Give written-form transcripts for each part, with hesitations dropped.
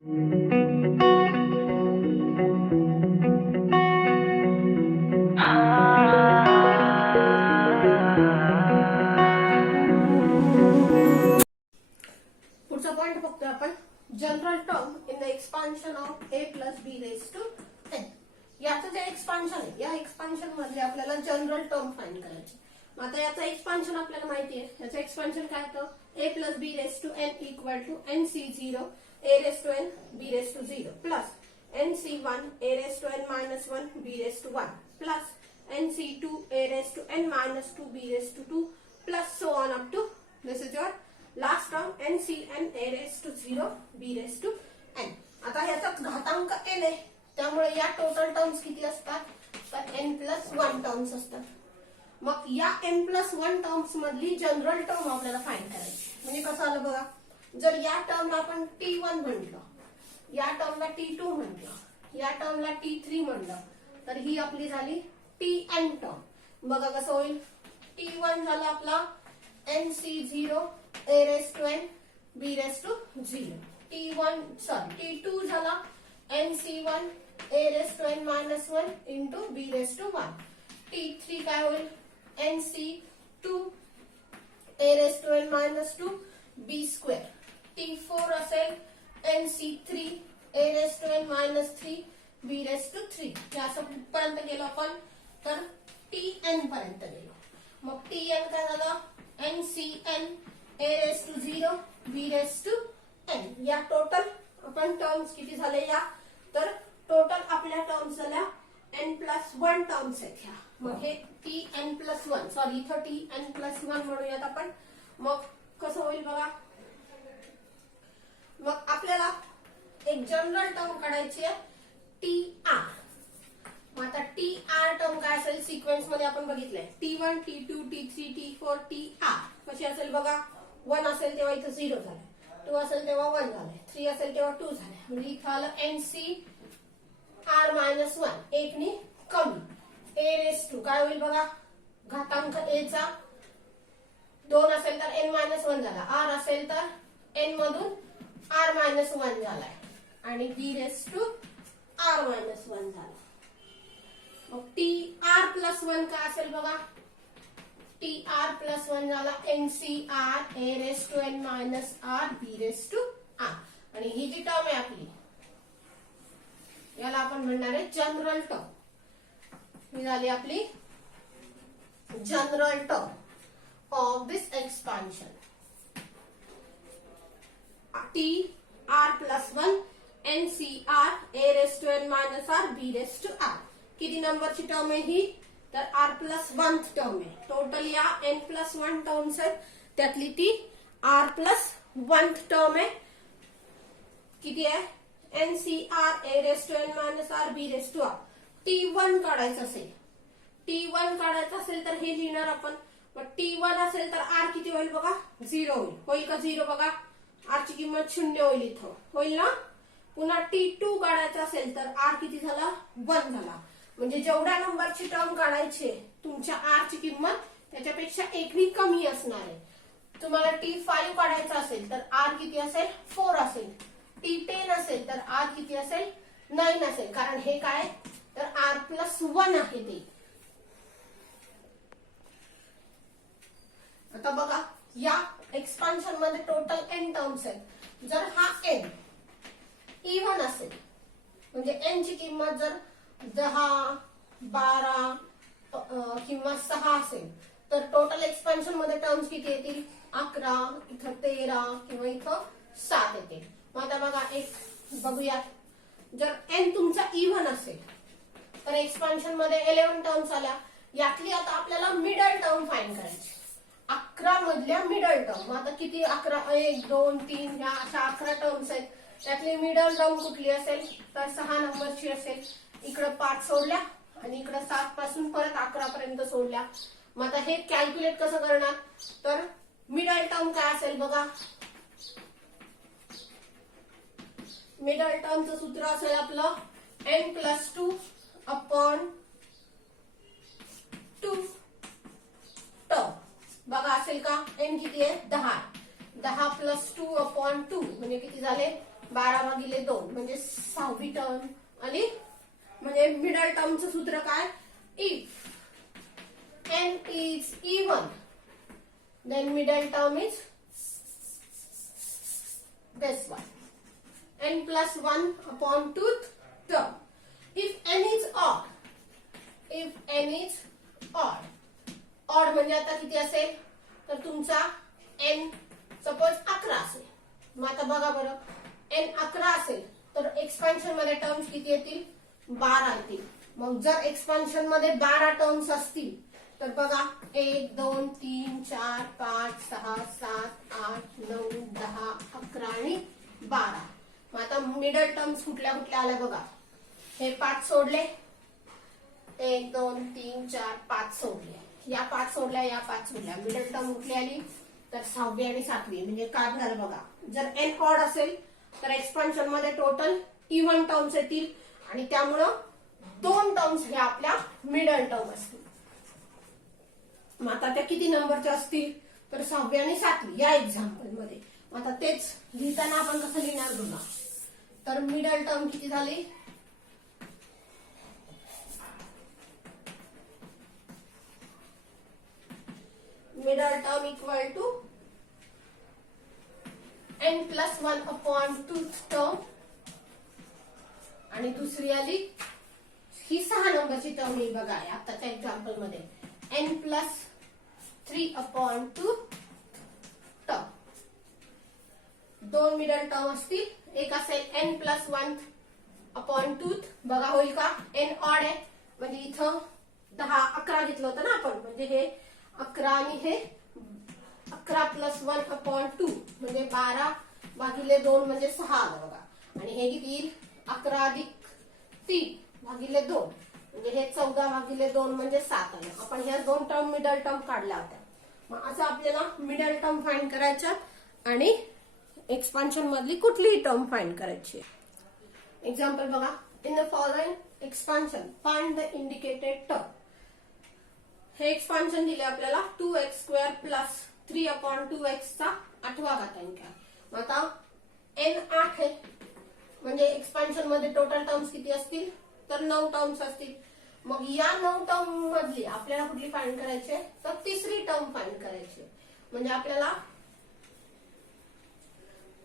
पुढचा पॉइंट बघतोय आपण. General term in the expansion of a plus B raise to n. याचं जे एक्सपान्शन आहे, या एक्सपान्शन मधले आपल्याला जनरल टर्म फाइंड करायची. मग आता याचं एक्सपान्शन आपल्याला माहिती आहे. याचं एक्सपान्शन काय होतं? a plus B raise to n equal to nc0 a raise to n b raise to 0 plus nc1 a raise to n minus 1 b raise to 1 plus nc2 a raise to n minus 2 b raise to 2 plus so on up to this is your last term ncn a raise to 0 b raise to n. आता याचा घातांक n आहे, त्यामुळे या total terms किती असतात? तर n plus 1 terms असतात. मग या n प्लस 1 टर्म्स मधली जनरल टर्म आपल्याला फाइंड करायची. म्हणजे कसं आलं बघा, जर या टर्मला आपण t1 म्हटलं, या टर्मला t2 म्हटलं, या टर्मला t3 म्हटलं, तर ही आपली झाली tn टर्म. बघा कसं होईल. t1 झाला आपला nc0 a raise to n b raise to 0. t2 झाला nc1 a raise to n minus 1 into b raise to 1. t3 काय होईल? nc2 a raise to n minus 2 b square. t4 असेल nc3 a raise to n minus 3 b raise to 3. या पर्यंत गेलो आपण, तर tn पर्यंत गेलो. मग tn काय झालं? ncn a raise to 0 b raise to n. या टोटल आपण टर्म्स किती झाले या? तर टोटल आपल्या टर्म्स झाल्या n प्लस 1 टर्म्स आहेत ह्या. मग हे tn प्लस 1, सॉरी इथं tn प्लस 1 म्हणूयात आपण. मग कसं होईल बघा. मग आपल्याला एक जनरल टर्म काढायची आहे tr. मग आता tr टर्म काय असेल? सिक्वेन्स मध्ये आपण बघितलंय t1 t2 t3 t4 tr कशी असेल बघा. 1 असेल तेव्हा इथं 0 झालं, 2 असेल तेव्हा 1 झाले, 3 असेल तेव्हा 2 झाले. म्हणजे इथं आलं nc r मायनस 1, एक नी कमी. a रेज टू काय होईल बघा, घातांक a चा 2 असेल तर n मायनस 1 झाला, r असेल तर n मधून r मायनस 1 झालाय, आणि b raise to r minus 1 झाला. मग tr प्लस 1 काय असेल बघा. tr प्लस 1 झाला ncr a raise to n minus r b raise to r. आणि ही जी टर्म आहे आपली, याला आपण म्हणणार आहे जनरल टर्म. ही झाली आपली general term of this expansion. tr plus 1 ncr a raise to n minus r b raise to r. किती नंबरची टर्म आहे ही? तर r प्लस 1 टर्म आहे. टोटल या n प्लस 1 टर्म्स आहेत, त्यातली ती r प्लस 1 टर्म आहे. किती आहे? ncr a raise to n minus r b raise to r. t1 काढायचं असेल, t1 काढायचं असेल तर हे लिहिणार आपण. मग t1 असेल तर r किती होईल बघा? 0 होईल. होईल का 0 बघा? r ची किंमत 0 होईल इथं, होईल ना. पुन्हा t2 काढायचं असेल तर r किती झाला? 1 झाला. म्हणजे जेवढ्या नंबरची टर्म काढायची तुमच्या r ची किंमत त्याच्यापेक्षा एकवी कमी असणार आहे. तुम्हाला t5 काढायचं असेल तर r किती असेल? 4 असेल. t10 असेल तर r किती असेल? 9 असेल. कारण हे काय? तर r प्लस 1 आहे ते. आता बघा, या एक्सपान्शन मध्ये टोटल n टर्म्स आहेत. जर हा n इव्हन असेल, म्हणजे n ची किंमत जर 10, 12 किंवा 6 असेल, तर टोटल एक्सपान्शन मध्ये टर्म्स किती येतील? 11, इथं 13 किंवा इथं 7 येतील. मग आता बघा एक बघूयात. जर n तुमचा इव्हन असेल तर एक्सपान्शन मध्ये 11 टर्म्स आल्या. यातली आता आपल्याला मिडल टर्म फाइंड करायची. 11 मधल्या मिडल टर्म. आता किती? 11, 1, 2, 3 ह्या अशा 11 टर्म्स आहेत. त्यातली मिडल टर्म कुठली असेल? तर 6 नंबरची असेल. इकडं 5 सोडल्या आणि इकडं 7 पासून परत 11 पर्यंत सोडल्या. मग आता हे कॅल्क्युलेट कसं करणार? तर मिडल टर्म काय असेल बघा. मिडल टर्मचं सूत्र असेल आपलं n प्लस 2 अपॉन 2 टर्म. बघा असेल का? n किती आहे? 10. 10 प्लस 2 अपॉन 2 म्हणजे किती झाले? 12/2 म्हणजे 6वी टर्म. आणि म्हणजे मिडल टर्मचं सूत्र काय, if n is even then middle term is this one, n plus 1 upon 2th term. If n is odd म्हणजे आता किती असेल, तर तुमचा n सपोज 11 असेल. मग आता बघा बरं, n 11 असेल तर एक्सपान्शन मध्ये टर्म्स किती येतील, 12 येतील. मग जर एक्सपान्शन मध्ये 12 टर्म्स असतील तर बघा 1 2 3 4 5 6 7 8 9 10 11 आणि 12. मग आता मिडल टर्म्स कुठल्या कुठल्या आल्या बघा, हे 5 सोडले, 1 2 3 4 5 सोडले, या 5 सोडल्या, या 5 सोडल्या. मिडल टर्म कुठली आली, तर 6वी आणि 7वी. म्हणजे काय झालं बघा, जर n ऑड असेल तर एक्सपान्शन मध्ये टोटल इव्हन टर्म्स येतील आणि त्यामुळं 2 टर्म्स ह्या आपल्या मिडल टर्म असतील. मग आता त्या किती नंबरच्या असतील, तर 6वी आणि 7वी या एक्झाम्पल मध्ये. आता तेच लिहिताना आपण कसं लिहिणार बघा, तर मिडल टर्म किती झाली, middle term equal to n plus 1 upon 2th term. आणि दुसरी आली ही 6 नंबरची टर्म येईल बघा आताच्या एक्झाम्पल मध्ये, n plus 3 upon 2 term. 2 middle term असतील, एक असेल n plus 1 upon 2th. बघा होईल का, n ऑड आहे म्हणजे इथं 10 11 घेतलं होतं ना आपण, म्हणजे हे 11 आणि हे 11 plus 1 upon 2 म्हणजे 12/2 म्हणजे 6 आलं बघा. आणि हे किती येईल, 11 अधिक 3 भागिले 2 म्हणजे हे 14/2 म्हणजे 7 आलं. आपण ह्या 2 टर्म मिडल टर्म काढल्या होत्या. मग असं आपल्याला मिडल टर्म फाइंड करायच्या आणि एक्सपान्शन मधली कुठलीही टर्म फाइंड करायची. एक्झाम्पल बघा, in the following expansion find the indicated term. हे एक्सपान्शन दिले आपल्याला 2x² प्लस 3/2x चा 8वा घातांक. आता n 8 आहे म्हणजे एक्सपान्शन मध्ये टोटल टर्म्स किती असतील, तर 9 टर्म्स असतील. मग या 9 टर्म मधली आपल्याला कुठली फाइंड करायची, तर तिसरी टर्म फाइंड करायची. म्हणजे आपल्याला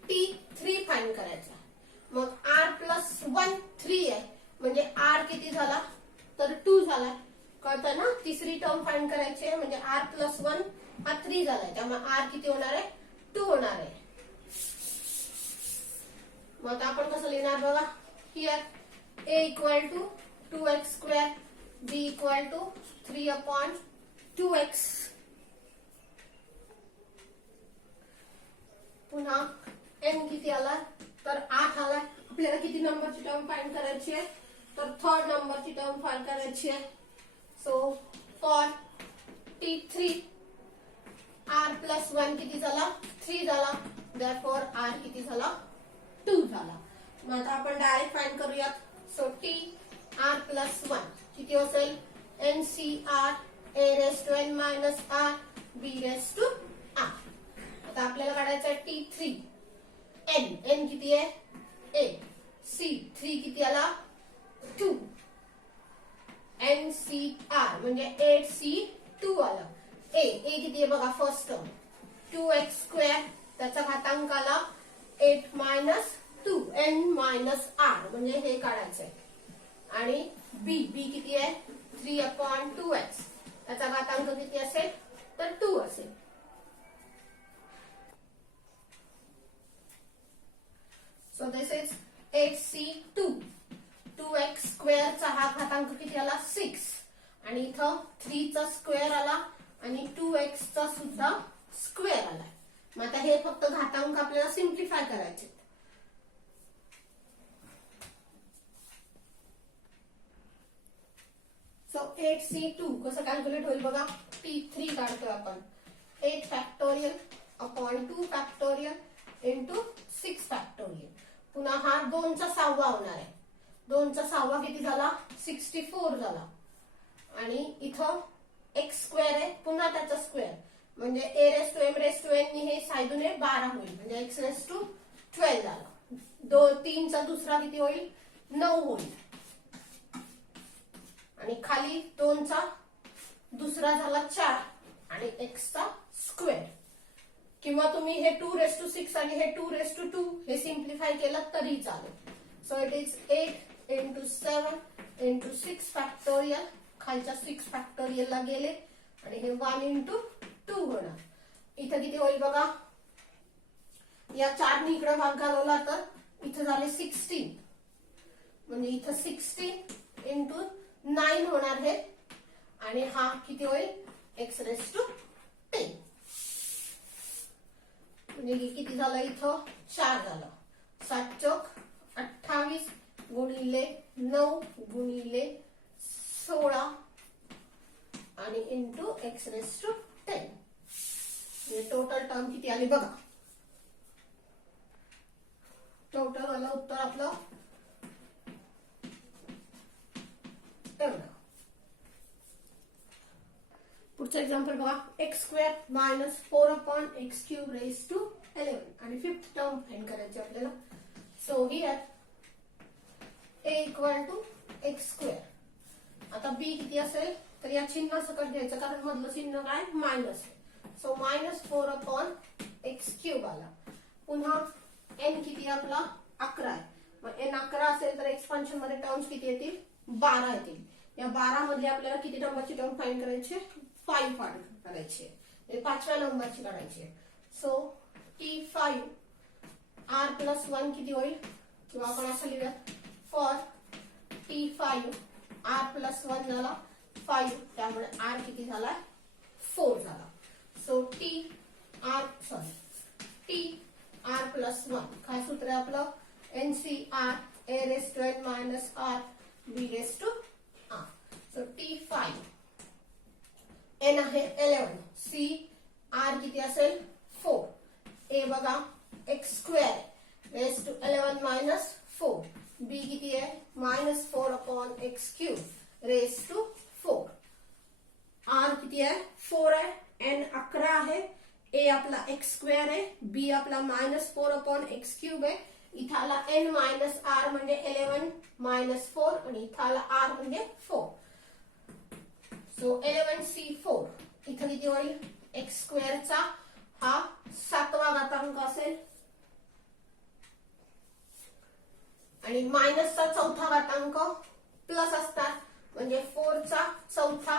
t3 फाइंड करायचा. मग r plus 1 3 आहे म्हणजे r किती झाला, तर 2 झाला. कळतं ना, तिसरी टर्म फाइंड करायची आहे म्हणजे r plus 1 हा 3 झालाय, त्यामुळे r किती होणार आहे, 2 होणार आहे. मग आता आपण कसं लिहिणार बघा, here a equal to 2x², b equal to 3/2x. पुन्हा n किती आला, तर 8 आला. आपल्याला किती नंबरची टर्म फाइंड करायची आहे, तर 3rd नंबरची टर्म फाइंड करायची आहे. So for t3 r plus 1 किती झाला, 3 झाला. therefore r किती झाला, 2 झाला. मग आता आपण डायरेक्ट फाइंड करूयात. सो t r plus 1 किती असेल, NCR a⁻n - r b⁻r. आता आपल्याला काढायचं आहे t3. n किती आहे, a. c3 किती आला, 2. NCR म्हणजे 8c2 आलं. a किती आहे बघा, फर्स्ट टर्म 2x², त्याचा घातांक आला 8 - 2 n - r म्हणजे हे काढायचंय. आणि b किती आहे, 3/2x, त्याचा घातांक किती असेल, तर 2 असेल. So this is 8c2. 2x² चा हा घातांक किती आला, 6. आणि इथं 3 चा स्क्वेअर आला आणि 2x चा सुद्धा स्क्वेअर आला. मग आता हे फक्त घातांक आपल्याला सिम्प्लिफाय करायचे. सो 8c2 कसं कॅल्क्युलेट होईल बघा, t3 काढतोय आपण. 8 factorial upon 2 factorial into 6 factorial. पुन्हा हा 2चा 6वा होणार आहे. 2चा 6वा किती झाला, 64 झाला. आणि इथं x² आहे, पुन्हा त्याचा स्क्वेअर म्हणजे a⁻m⁻n हे साईडून 12 होईल म्हणजे x⁻12 झाला. 3चा दुसरा किती होईल 9 होईल आणि खाली 2चा दुसरा झाला 4 आणि x चा स्क्वेअर किंवा तुम्ही हे 2�6 आणि हे 2�2 हे सिम्प्लिफाय केलं तरी चालेल. So it is 8 into 7 into 6 factorial. खालच्या 6 फॅक्टोरियल ला गेले आणि हे 1 into 2 होणार. इथं किती होईल बघा, या 4 नी इकडे भाग घालवला तर इथं झाले 16 म्हणजे इथं 16 into 9 होणार हे आणि हा किती होईल x⁻10 म्हणजे किती झालं इथं 4 झालं. 7 चौक 28 गुणिले 9 गुणिले 16 आणि इंटू x⁻10 म्हणजे टोटल टर्म किती आली बघा. टोटल आलं उत्तर आपलं एवढं. पुढचं एक्झाम्पल बघा, x² - 4/x³ (11) आणि फिफ्थ टर्म फाइंड करायची आपल्याला. So here a = x². आता b किती असेल तर या चिन्ह सकट घ्यायचं कारण मधलं चिन्ह काय मायनस आहे. सो -4/x³ आला. पुन्हा n किती आपला 11 आहे. मग n 11 असेल तर एक्सपान्शन मध्ये टर्म्स किती येतील 12 येतील. या 12 मधले आपल्याला किती नंबरची टर्म फाइंड करायची 5 फाइंड करायची म्हणजे 5व्या नंबरची काढायची. सो t5 r+1 किती होईल किंवा आपण असं लिहूया फॉर t5 r+1 झाला 5 त्यामुळे r किती झाला 4 झाला. सो t r+1 काय सूत्र आहे आपलं NCR a⁻n - r b⁻r. So t5 n आहे 11 c r किती असेल 4 a बघा x² (11 - 4) b किती आहे -4/x³ (4) r किती आहे 4 आहे n 11 आहे a आपला x² आहे b आपला -4/x³ आहे. इथं आला n - r म्हणजे 11 - 4 आणि इथं आला r म्हणजे 4. सो 11c4 इथं किती होईल x² चा हा 7वा घातांक असेल आणि मायनसचा 4था घातांक प्लस असतात म्हणजे 4 चा 4था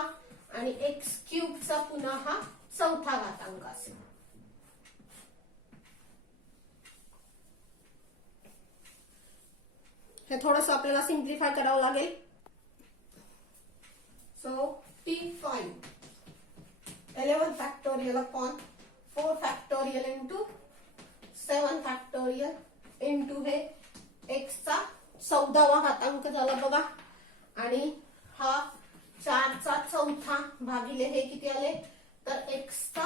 आणि x³ चा पुन्हा हा 4था घातांक असेल. हे थोडंसं आपल्याला सिम्प्लिफाय करावं लागेल. So t5 11 factorial upon 4 factorial into 7 factorial into हे x चा 14वा घातांक झाला बघा आणि हा 4 चा 4था भागिले हे किती आले तर x चा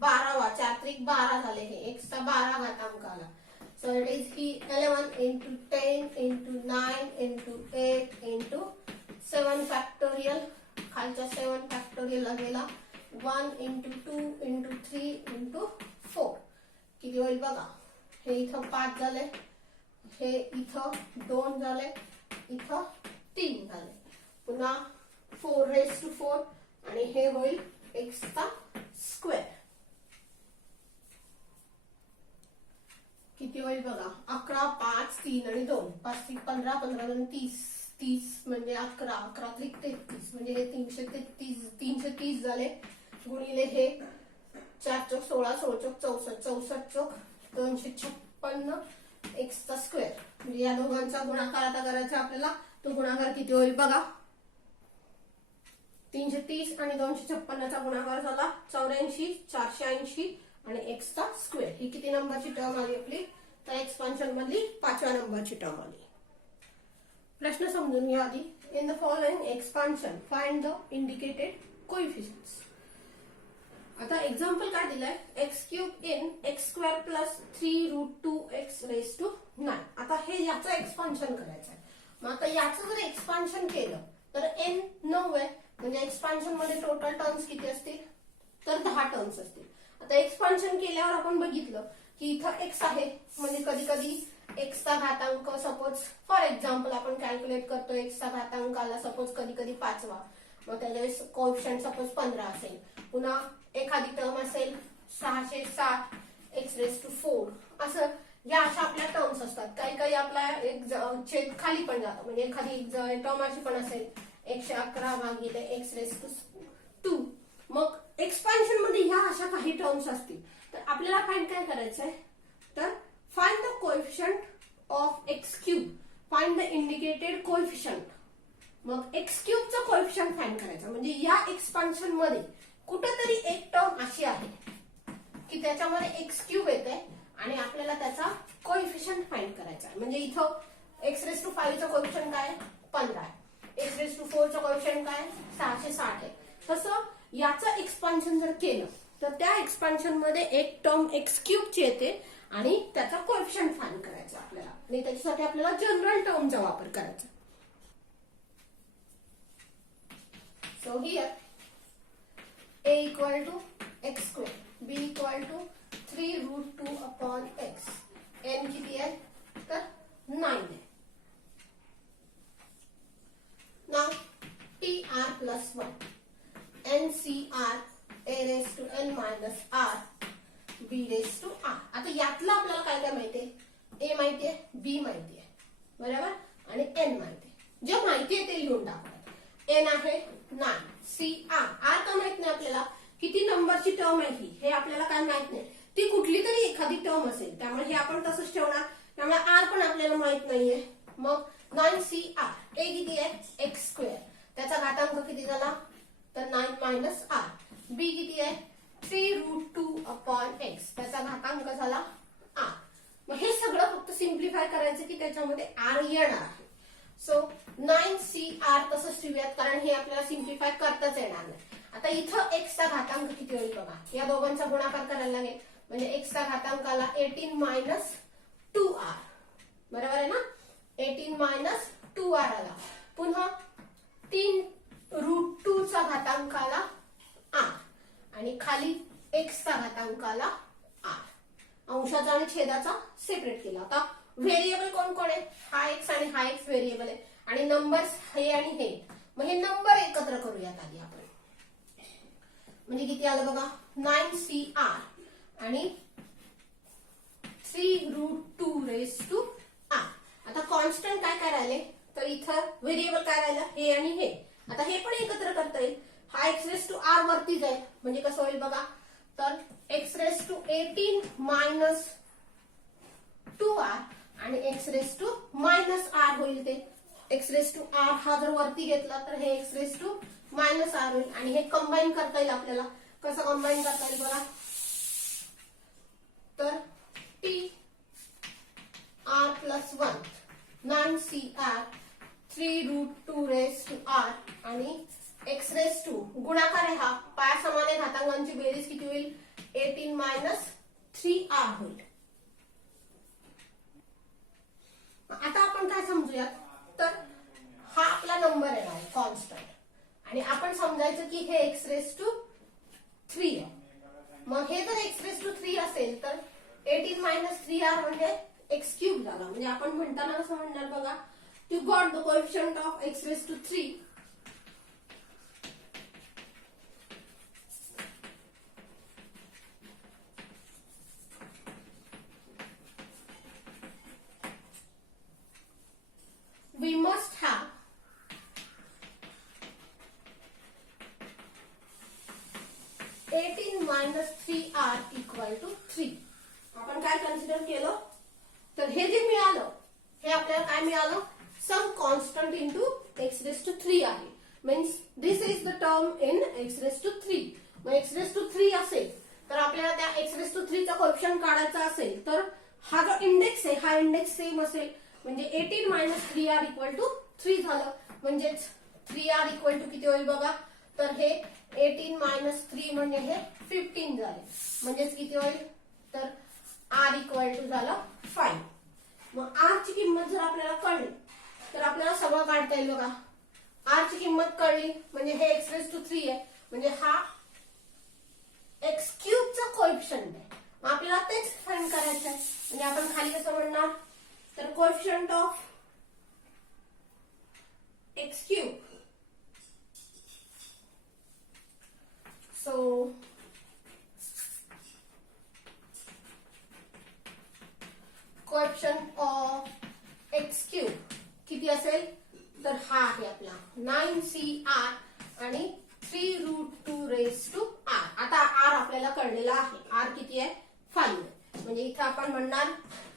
12वा 4 त्रिक 12 झाले हे x चा 12 घातांक आला. So it is 11 into 10 into 9 into 8 into 7 factorial. खालच्या 7 factorial ला गेला 1 into 2 into 3 into 4 किती होईल बघा. हे इथं 5 झाले हे इथं 2 झाले इथं 3 झाले पुन्हा 4⁴ आणि हे होईल x चा स्क्वेअर. किती होईल बघा 11 5 3 आणि 2 5 3 15 15 2 30 30 म्हणजे 11 11 त्रिक 33 म्हणजे हे 330 झाले गुणिले हे 4 चौक 16 16 चौक 64 64 चौक 256 x चा स्क्वेअर म्हणजे या दोघांचा गुणाकार आता करायचा आपल्याला. तो गुणाकार किती होईल बघा 330 आणि 256 चा गुणाकार झाला 84 480 आणि x चा स्क्वेअर. ही किती नंबरची टर्म आली आपली तर एक्सपान्शन मधली 5व्या नंबरची टर्म आली. प्रश्न समजून घ्या आधी. In the following expansion find the indicated coefficients. आता एक्झाम्पल काय दिलंय x³ इन x² + 3√2x⁻9. आता हे याचं एक्सपान्शन करायचं आहे. मग आता याचं जर एक्सपान्शन केलं तर n 9 आहे म्हणजे एक्सपान्शन मध्ये टोटल टर्म्स किती असतील तर 10 टर्म्स असतील. आता एक्सपान्शन केल्यावर आपण बघितलं की इथं x आहे म्हणजे कधी कधी एक्सचा घातांक सपोज फॉर एक्झाम्पल आपण कॅल्क्युलेट करतो एक्सचा घातांकाला सपोज कधी कधी 5वा, मग त्याच्यावेळेस कोएफिशियंट सपोज 15 असेल. पुन्हा एखादी टर्म असेल 660 x⁴ असं. या अशा आपल्या टर्म्स असतात. काही काही आपला एक छेद खाली पण जातो, म्हणजे एखादी टर्म अशी पण असेल 111 भागिले x⁻². मग एक्सपान्शन मध्ये ह्या अशा काही टर्म्स असतील. तर आपल्याला फाइंड काय करायचंय, तर find the coefficient of x³. Find the indicated coefficient. मग x³ चं कोएफिशियंट फाइंड करायचं. म्हणजे या एक्सपान्शन मध्ये कुठेतरी एक टर्म अशी आहे की त्याच्यामध्ये x³ येते आणि आपल्याला त्याचा कोएफिशियंट फाइंड करायचा आहे. म्हणजे इथं x⁵ चं कोएफिशियंट काय आहे, 15 आहे. x⁴ चं कोएफिशियंट काय आहे, 660 आहे. तसं याचं एक्सपान्शन जर केलं तर त्या एक्सपान्शन मध्ये एक टर्म x³ ची येते आणि त्याचा कोएफिशियंट फाइंड करायचा आपल्याला. आणि त्याच्यासाठी आपल्याला जनरल टर्मचा वापर करायचा. So here a = x², b = 3√2/x. n किती आहे, तर 9 आहे. नाव tr+1 ncr a⁻n−r b⁻r. आता यातलं आपल्याला काय काय माहितीये, a माहितीये, b माहितीये, बरोबर, आणि n माहितीये. जे माहितीये ते लिहून टाकूयात. n आहे 9, cr का माहित नाही आपल्याला, किती नंबरची टर्म आहे ही, हे आपल्याला काय माहित नाही. ती कुठली तरी एखादी टर्म असेल, त्यामुळे हे आपण तसंच ठेवणार. त्यामुळे r पण आपल्याला माहित नाहीये. मग 9cr, a किती आहे, x², त्याचा घातांक किती झाला, तर 9-r. b किती आहे, 3√2/x, त्याचा घातांक झाला r. मग हे सगळं फक्त सिम्प्लिफाय करायचं की त्याच्यामध्ये r येणार आहे. सो 9cr तसंच ठेवूयात, कारण हे आपल्याला सिम्प्लिफाय करताच येणार नाही. आता इथं x चा घातांक किती होईल बघा, या दोघांचा गुणाकार करायला लागेल. म्हणजे x चा घातांकाला 18-2r, बरोबर आहे ना. 18-2r आला. पुन्हा 3√2 चा घातांकाला r आणि खाली x चा घातांकाला r. अंशाचा आणि छेदाचा सेपरेट केला. आता व्हेरिएबल कोण कोण आहे, हा x आणि हा x व्हेरिएबल आहे, आणि नंबर्स हे आणि हे. मग हे नंबर एकत्र करूयात आधी आपण. म्हणजे किती आलं बघा, 9cr आणि 3√2r. आता कॉन्स्टंट काय काय राहिले, तर इथं व्हेरिएबल काय राहिलं, हे आणि हे. आता हे पण एकत्र करता येईल. हा x⁻r वरतीच आहे, म्हणजे कसं होईल बघा, तर x⁻2r आणि x⁻r होईल. ते x⁻r हा जर वरती घेतला तर हे x⁻r होईल. आणि हे कंबाईन करता येईल आपल्याला. कसं कंबाईन करता येईल बघा, तर tr+1 9cr 3√2r आणि x⁻, गुणाकार आहे हा, पाया समान आहे, घातांकांची बेरीज किती होईल, 18-3r होईल. आता आपण काय समजूयात, तर हा आपला नंबर येणार आहे कॉन्स्टंट, आणि आपण समजायचं की हे x⁻³ आहे. मग हे जर x⁻³ असेल तर 18-3r म्हणजे x³ झाला. म्हणजे आपण म्हणताना कसं म्हणणार बघा, you got the coefficient of x⁻³. We must have 18-3r = 3. आपण काय कन्सिडर केलं, तर हे जे मिळालं हे आपल्याला काय मिळालं, सम कॉन्स्टंट इंटू x⁻³ आहे. Means this is the term in x⁻³. मग x⁻³ असेल तर आपल्याला त्या x⁻³ चा कोएफिशियंट काढायचा असेल तर हा जो इंडेक्स आहे हा इंडेक्स सेम असेल. म्हणजे 18-3r = 3 झालं. म्हणजेच 3r = किती होईल बघा, तर हे 18-3 म्हणजे हे 15 झाले. म्हणजेच किती होईल, तर r = झालं 5. मग r ची किंमत जर आपल्याला कळली तर आपल्याला सगळं काढता येईल बघा. r ची किंमत कळली म्हणजे हे x⁻³ आहे, म्हणजे हा x³ चा कोएफिशियंट आहे. मग आपल्याला तेच फाइंड करायचं आहे. म्हणजे आपण खाली कसं म्हणणार, coefficient of x cube. So coefficient of x cube किती असेल तर हा आहे आपला 9cr आणि 3√2 आता r आपल्याला कळलेला आहे. r किती आहे 5. म्हणजे इथे आपण म्हणणार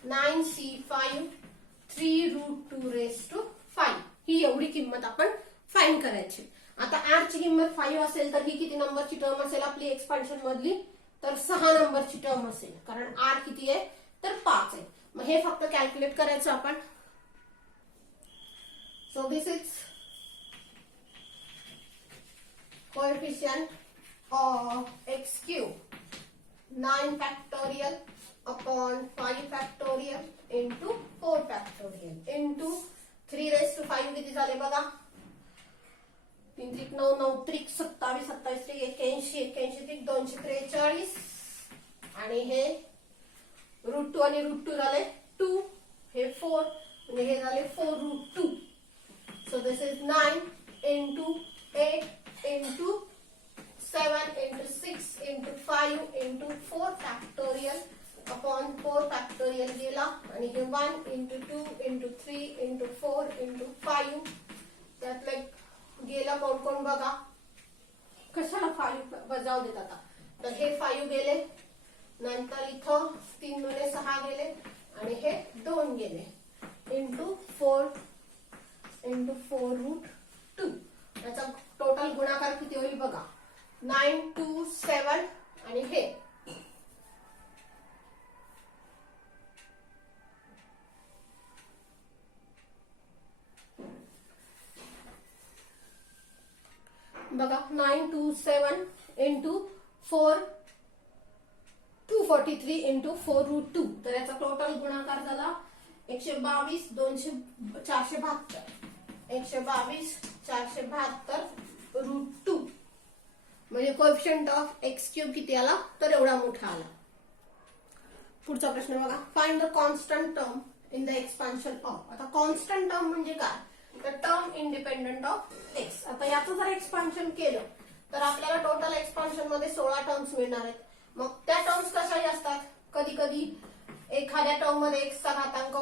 9c5 3√2 ही एवढी किंमत आपण फाइंड करायची. आता r ची किंमत 5 असेल तर ही किती नंबरची टर्म असेल आपली एक्सपान्शन मधली तर 6 नंबरची टर्म असेल, कारण r किती आहे तर 5 आहे. मग हे फक्त कॅल्क्युलेट करायचं आपण. So this is coefficient of x cube 9 factorial upon 5 factorial into 4 factorial into 3⁵ किती झाले बघा. 3 त्रिक 9 9 त्रिक 27 27 त्रिक 81 81 त्रिक 243 आणि हे √2 आणि √2 झाले 2, हे 4 आणि हे झाले 4√2. So this is 9 into 8 into 7 into 6 into 5 into 4 factorial upon 4 factorial गेला आणि हे 1 into 2 into 3 into 4 into 5 त्यातले गेला कोण कोण बघा. कशाला 5 बजाव देत आता तर हे 5 गेले, नंतर इथं 3 दुणे 6 गेले आणि हे 2 गेले into 4 into 4√2. याचा टोटल गुणाकार किती होईल बघा. 9 2 7 आणि हे बघा 9 2 7 into 4 243 into 4√2. तर याचा टोटल गुणाकार झाला 122 200 472 122 472 √2. म्हणजे कोएफिशिएंट ऑफ x क्यूब किती आला तर एवढा मोठा आला. पुढचा प्रश्न बघा. Find the constant term in the expansion of. आता कॉन्स्टंट टर्म म्हणजे काय तर टर्म इंडिपेंडंट ऑफ x. आता याचं जर एक्सपान्शन केलं तर आपल्याला टोटल एक्सपान्शन मध्ये 16 टर्म्स मिळणार आहेत. मग त्या टर्म्स कशाही असतात. कधी कधी एखाद्या टर्म मध्ये x चा घातांक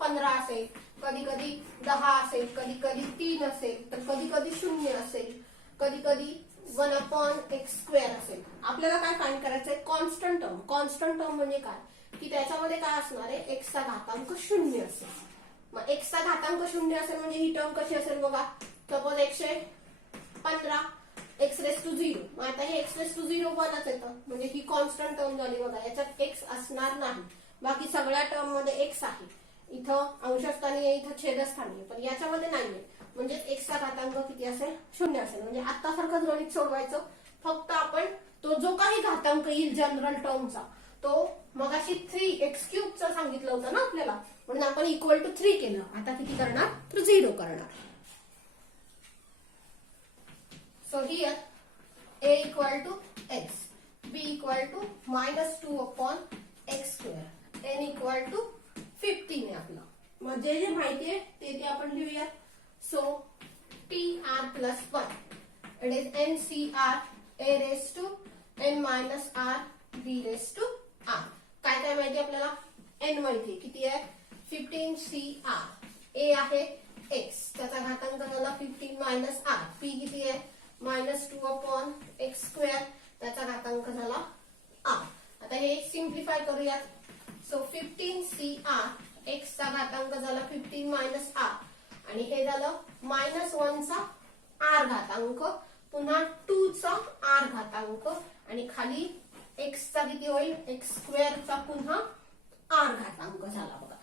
15 असेल, कधी कधी 10 असेल, कधी कधी 3 असेल, तर कधी कधी 0 असेल, कधी कधी 1/x² असेल. आपल्याला काय फाइंड करायचंय कॉन्स्टंट टर्म. कॉन्स्टंट टर्म म्हणजे काय की त्याच्यामध्ये काय असणार आहे x चा घातांक 0 असेल. मग x चा घातांक 0 असेल म्हणजे ही टर्म कशी असेल बघा. Suppose 115 x⁻�0. मग आता हे x⁻�0 1च येतं म्हणजे ही कॉन्स्टंट टर्म झाली बघा. याच्यात x असणार नाही. बाकी सगळ्या टर्म मध्ये x आहे. इथं अंशस्थानी आहे, इथं छेदस्थानी आहे, पण याच्यामध्ये नाहीये. म्हणजे x चा घातांक किती असेल 0 असेल. म्हणजे आता सारखंच गणित सोडवायचं. फक्त आपण तो जो काही घातांक येईल जनरल टर्मचा तो मगाशी 3x³ चा सांगितलं होतं ना आपल्याला, म्हणून आपण =3 केलं. आता किती करणार तर 0 करणार. So here a = x, b = -2/x², n = 15 आहे आपलं. मग जे जे माहिती आहे ते आपण लिहूया. So tr + 1 it is ncr a⁻n r d⁻r. काय काय माहिती आपल्याला n माहिती आहे किती आहे 15cr. a आहे x, त्याचा घातांक झाला 15 - r. p किती आहे -2/x², त्याचा घातांक झाला r. आता हे सिम्प्लिफाय करूयात. सो 15cr, x चा घातांक झाला 15 - r आणि हे झालं -1 चा r घातांक, पुन्हा 2 चा r घातांक आणि खाली x चा किती होईल x² चा पुन्हा r घातांक झाला बघा.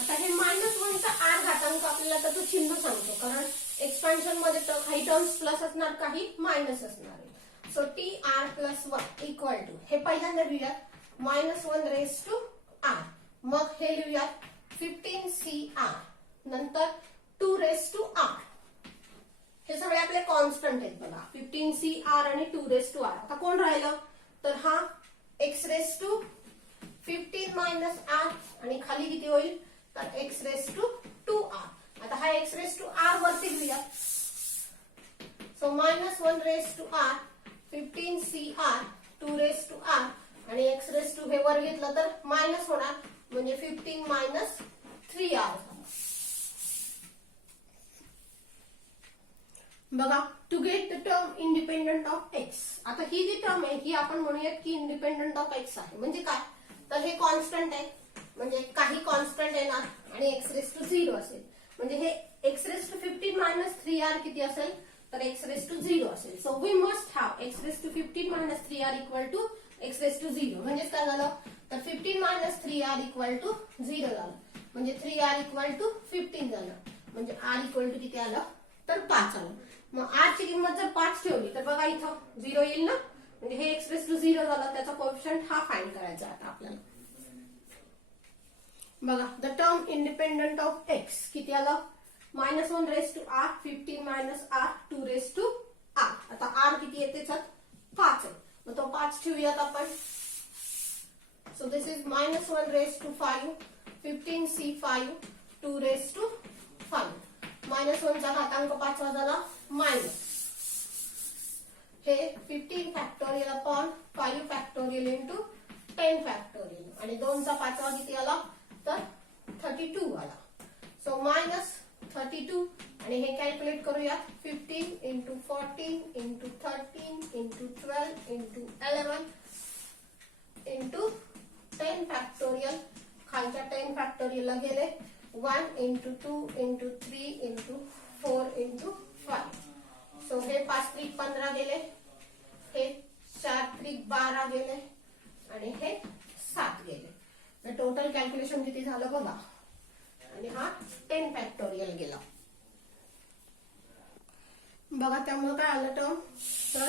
आता हे -1 चा r घातांक आपल्याला त्याचं चिन्ह सांगतो, कारण एक्सपान्शन मध्ये तर काही टर्म्स प्लस असणार, काही मायनस असणार आहे. सो tr + 1 = हे पहिल्यांदा लिहूयात -1⁻r. मग हे लिहूयात 15cr, नंतर 2⁻r. हे सगळे आपले कॉन्स्टंट आहेत बघा. 15cr आणि 2⁻r. आता कोण राहिलं तर हा x² race to 15 minus R आणि खाली किती होईल तर एक्स रेस टू 2r. आता हा एक्स रेस टू आर वरती घेऊया. So -1 raise to r 15cr 2 raise to r आणि एक्स रेस टू हे वर घेतलं तर मायनस होणार म्हणजे 15 मायनस 3r. बघा to get the term independent of x. आता ही जी टर्म आहे ही आपण म्हणूयात की इंडिपेंडंट ऑफ एक्स आहे. म्हणजे काय तर हे कॉन्स्टंट आहे म्हणजे काही कॉन्स्टंट येणार आणि एक्स रेस टू 0 असेल. म्हणजे हे x raise to 15 minus 3r किती असेल तर एक्स रेस टू 0 असेल. So we must have x raise to 15 minus 3r equal to x raise to 0. म्हणजेच काय झालं तर 15 मायनस 3r इक्वल टू 0 झालं. म्हणजे 3r इक्वल टू 15 झालं. म्हणजे r इक्वल टू किती आलं तर 5 आलं. मग r ची किंमत जर 5 ठेवली तर बघा इथं 0 येईल ना. म्हणजे हे एक्स रेस टू 0 झालं. त्याचा कोएफिशियंट हा फाइंड करायचा आता आपल्याला. बघा the term independent of x किती आलं -1 raise to r 15 minus r 2 raise to r. आता r किती आहे त्याच्यात 5 आहे. मग तो 5 ठेवूयात आपण. So this is -1 raise to 5 15c5 2 raise to 5. -1 चा घातांक 5 झाला मायनस हे 15 factorial upon 5 factorial into 10 factorial आणि 2 चा 5वा किती आला तर 32 आला. सो -32 आणि हे कॅल्क्युलेट करूयात 15 into 14 into 13 into 12 into 11 into 10 factorial. खालच्या 10 फॅक्टोरियलला गेले 1 into 2 into 3 into 4 into 5. So हे 5 त्रिक 15 गेले हे 4 त्रिक 12 गेले आणि हे 7 गेले. टोटल कॅल्क्युलेशन किती झालं बघा आणि हा 10 फॅक्टोरियल गेला. बघा त्यामुळे काय आलं टर्म तर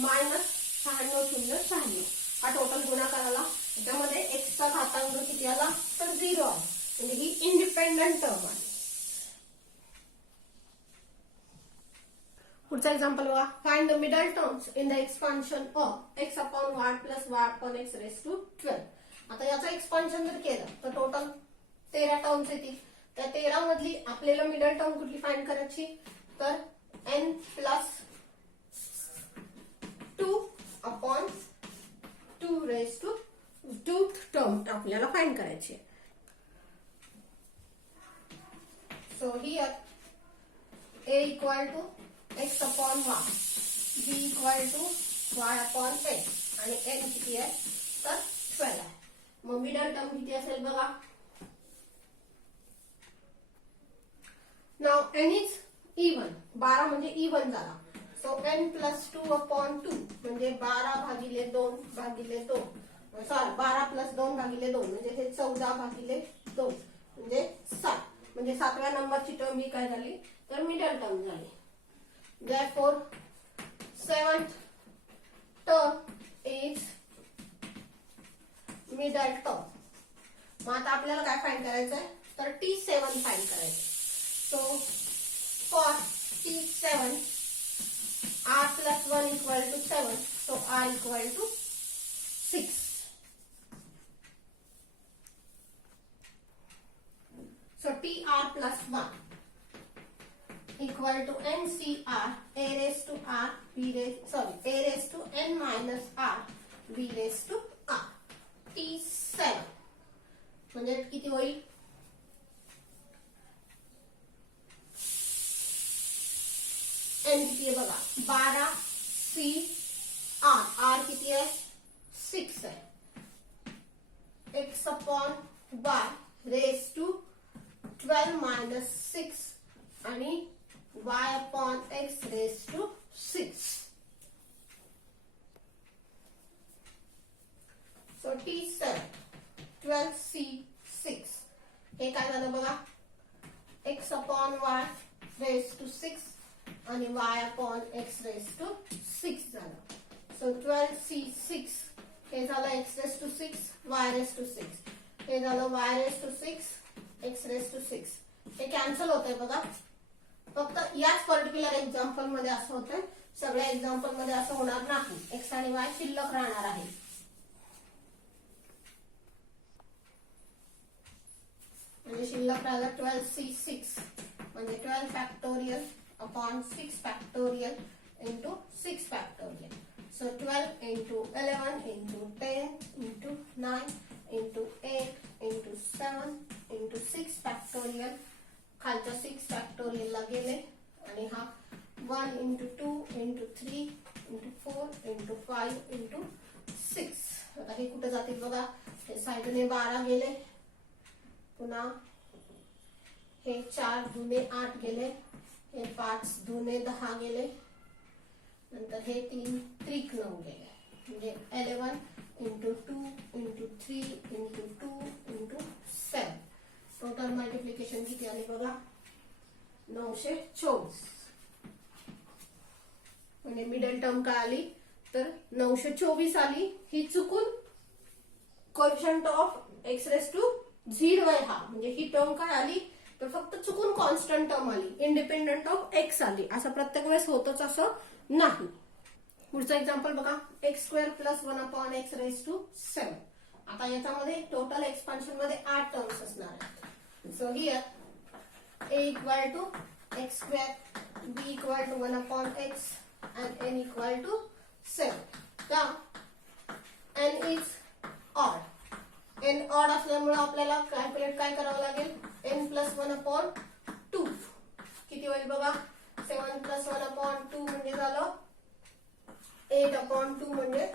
-96,096 हा टोटल गुणाकार आला. त्यामध्ये x चा घातांक किती आला तर 0 आहे. म्हणजे ही इंडिपेंडंट टर्म आहे. पुढचा एक्झाम्पल बघा find the middle terms in the expansion of x upon y plus y upon x raise to 12. आता याचं एक्सपान्शन जर केलं तर टोटल 13 टर्म्स येतील. त्या 13 मधली आपल्याला मिडल टर्म कुठली फाइंड करायची तर n plus 2 upon 2 raise to 2 term आपल्याला फाइंड करायची. So here a equal to x upon y, b equal to y upon x आणि n किती आहे तर 12 आहे. मग मिडल टर्म किती असेल बघा. नाउ n इज इवन 12 म्हणजे इवन झाला. सो n प्लस 2 अपॉन 2 म्हणजे 12 भागिले 2 भागिले 2 सॉरी 12 प्लस 2 भागिले 2 म्हणजे हे 14 भागिले 2 म्हणजे 7. म्हणजे 7व्या नंबरची टर्म ही काय झाली तर मिडल टर्म झाली. Therefore, 7th term is middle term. मग आता आपल्याला काय फाइंड करायचं आहे तर T7 फाइंड करायचं. So for T7 r plus 1 equal to 7. So r equal to 6. So TR plus 1 equal to NCR a raised to r b raised a raised to n minus r b raised to r. T7 म्हणजे किती होईल n किती आहे बघा 12 c r किती आहे 6 आहे. x upon y raised to 12 minus 6 आणि y upon x raised to 6. So T7 12c6 हे काय झालं बघा x upon y raised to 6 आणि y upon x raised to 6 झालं. So 12c6 हे झालं x raised to 6 y raised to 6 हे झालं y raised to 6 x raised to 6. हे कॅन्सल होतंय बघा. फक्त याच पर्टिक्युलर एक्झाम्पल मध्ये असं होतंय. सगळ्या एक्झाम्पल मध्ये असं होणार नाही. x आणि y शिल्लक राहणार आहे. शिल्लक राहिला 12c6 म्हणजे 12 factorial upon 6 factorial into 6 factorial. So 12 into 11 into 10 into 9 into 8 into 7 into 6 factorial. खालच्या 6 factorial ला गेले आणि हा 1 into 2 into 3 into 4 into 5 into 6. आता हे कुठे जातील बघा. हे साइडने 12 गेले, पुन्हा हे 4 दुने 8 गेले, हे 5 दुने 10 गेले, नंतर हे 3 त्रिक 9 गेले म्हणजे 11 into 2 into 3 into 2 into 7. Total multiplication किती आली बघा 924. म्हणजे मिडल टर्म काय आली तर 924 आली. ही चुकून coefficient of x raise to 0 आहे हा, म्हणजे ही टर्म काय आली तर फक्त चुकून कॉन्स्टंट टर्म आली, इंडिपेंडंट ऑफ x आली. असं प्रत्येक वेळेस होतच असं नाही. पुढचं एक्झाम्पल बघा x square plus 1 upon x raise to 7. आता याच्यामध्ये टोटल एक्सपान्शन मध्ये 8 टर्म्स असणार आहेत. So here a equal to x square, b equal to 1 upon x and n equal to 7. का n is odd, n odd असल्यामुळे आपल्याला calculate काय करावं लागेल n प्लस 1 अपॉन 2. किती होईल बघा 7 प्लस 1 अपॉन 2 म्हणजे झालं 8 अपॉन 2 म्हणजे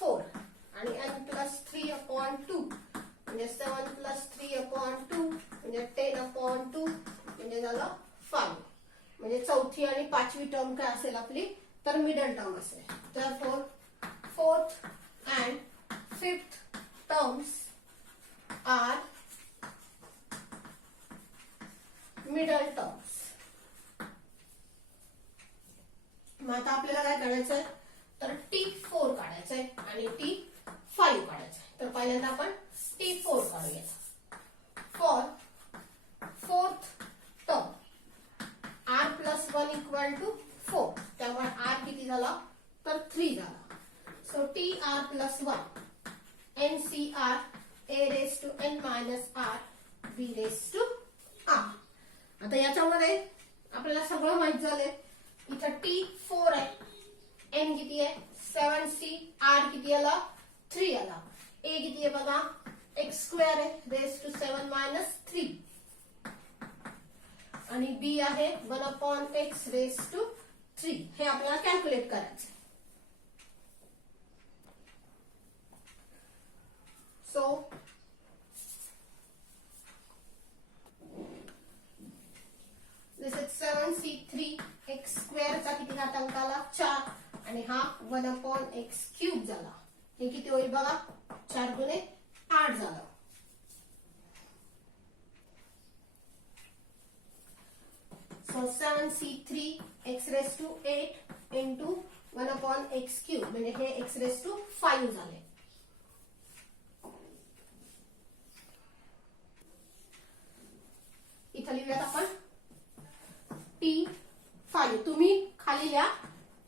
4 आणि n प्लस 3 अपॉन 2 म्हणजे 7 प्लस 3 अपॉन 2 म्हणजे 10 अपॉन 2 म्हणजे झालं 5. म्हणजे चौथी आणि पाचवी टर्म काय असेल आपली तर मिडल टर्म असेल. Therefore fourth and fifth terms are middle terms. मग आता आपल्याला काय करायचंय तर T4 काढायचंय आणि T5 काढायचंय. तर पहिल्यांदा आपण T4 काढूया. For fourth term r plus 1 equal to 4, त्यामुळे r किती झाला तर 3 झाला. So tr plus 1 ncr a raise to n minus r b raise to r. आता याच्यामध्ये आपल्याला सगळं माहित झालंय. इथं T4 आहे, n किती आहे 7c, r किती आला 3 आला, a किती आहे बघा x स्क्वेअर आहे रेस टू 7 मायनस 3 आणि b आहे 1 अपॉन x रेस टू 3. हे आपल्याला कॅल्क्युलेट करायचं. So this is 7c3 x square चा किती घातांक आला 4 आणि हा 1 अपॉन एक्स क्यूब झाला. हे किती होईल बघा 4 गुणे 8 झालं. So 7c3 x raise to 8 into 1 upon x cube म्हणजे हे x रेस टू 5 झाले. इथं लिहूयात आपण T5. तुम्ही खाली लिहा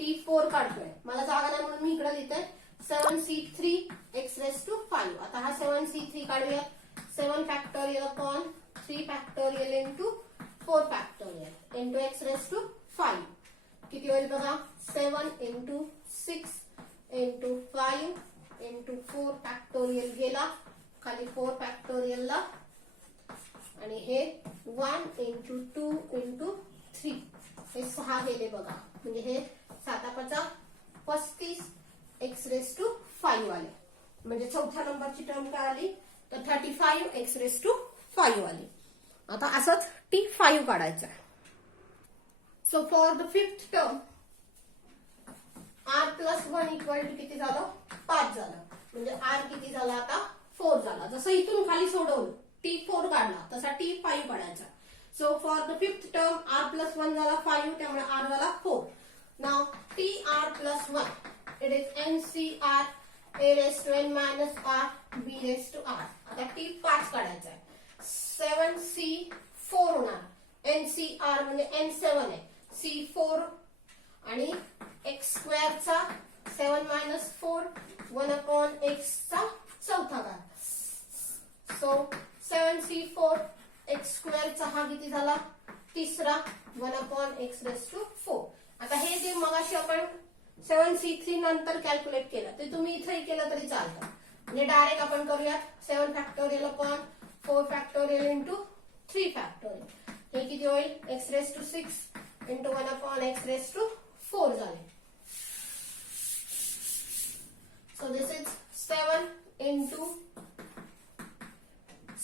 T4 काढतोय, मला जागा नाही म्हणून मी इकडे लिहिते 7c3 x रेस टू 5. आता हा 7c3 काढूया. 7 factorial upon 3 factorial into 4 factorial into x raise to 5. किती होईल बघा 7 इंटू 6 इंटू 5 इंटू 4 फॅक्टोरियल गेला खाली 4 फॅक्टोरियल ला आणि हे 1 इंटू 2 इंटू 3 हे 6 गेले बघा. म्हणजे हे 7 35 x रेस टू 5 आले. म्हणजे चौथ्या नंबरची टर्म काय आली तर 35 x रेस टू 5 आली. आता असंच T5 काढायचं आहे. So for the fifth term r plus 1 equal to किती झालं 5 झालं. म्हणजे r किती झाला आता 4 झाला. जसं इथून खाली सोडवलं T4 काढला तसा T5 काढायचा. So for the fifth term r plus 1 झाला 5 त्यामुळे r झाला 4. Now tr plus 1 it is ncr a raise to n minus r b raise to r. आता T5 काढायचा आहे. 7c4 होणार. ncr म्हणजे n7 आहे c4 आणि x स्क्वेअर चा 7 मायनस 4 1 अपॉन x चा चौथा घात. सो 7c4 एक्स स्क्वेअरचा हा किती झाला तिसरा 1/x⁴. आता हे जे मगाशी आपण 7c3 नंतर कॅल्क्युलेट केलं ते तुम्ही इथेही केलं तरी चालतं. म्हणजे डायरेक्ट आपण करूयात 7 factorial upon 4 factorial into 3 factorial. हे किती होईल x⁶ इंटू 1/x⁴ झाले. So this is 7 into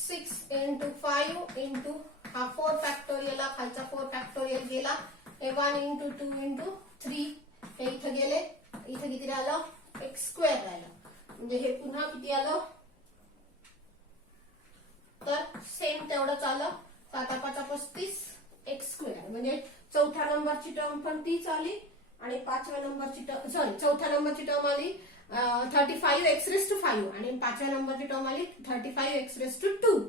6 into 5 into हा 4 फॅक्टोरियल खालचा 4 फॅक्टोरियल गेला. हे 1 into 2 into 3 हे इथं गेले. इथं किती राहिलं x² राहिलं. म्हणजे हे पुन्हा किती आलं तर सेम तेवढंच आलं 7×5 = 35 x². म्हणजे चौथ्या नंबरची टर्म पण तीच आली आणि पाचव्या नंबरची टर्म चौथ्या नंबरची टर्म आली 35x⁵ आणि पाचव्या नंबरची टर्म आली 35x⁵.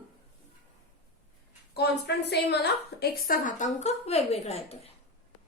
कॉन्स्टंट सेम आला, x चा घातांक वेगवेगळा येतोय.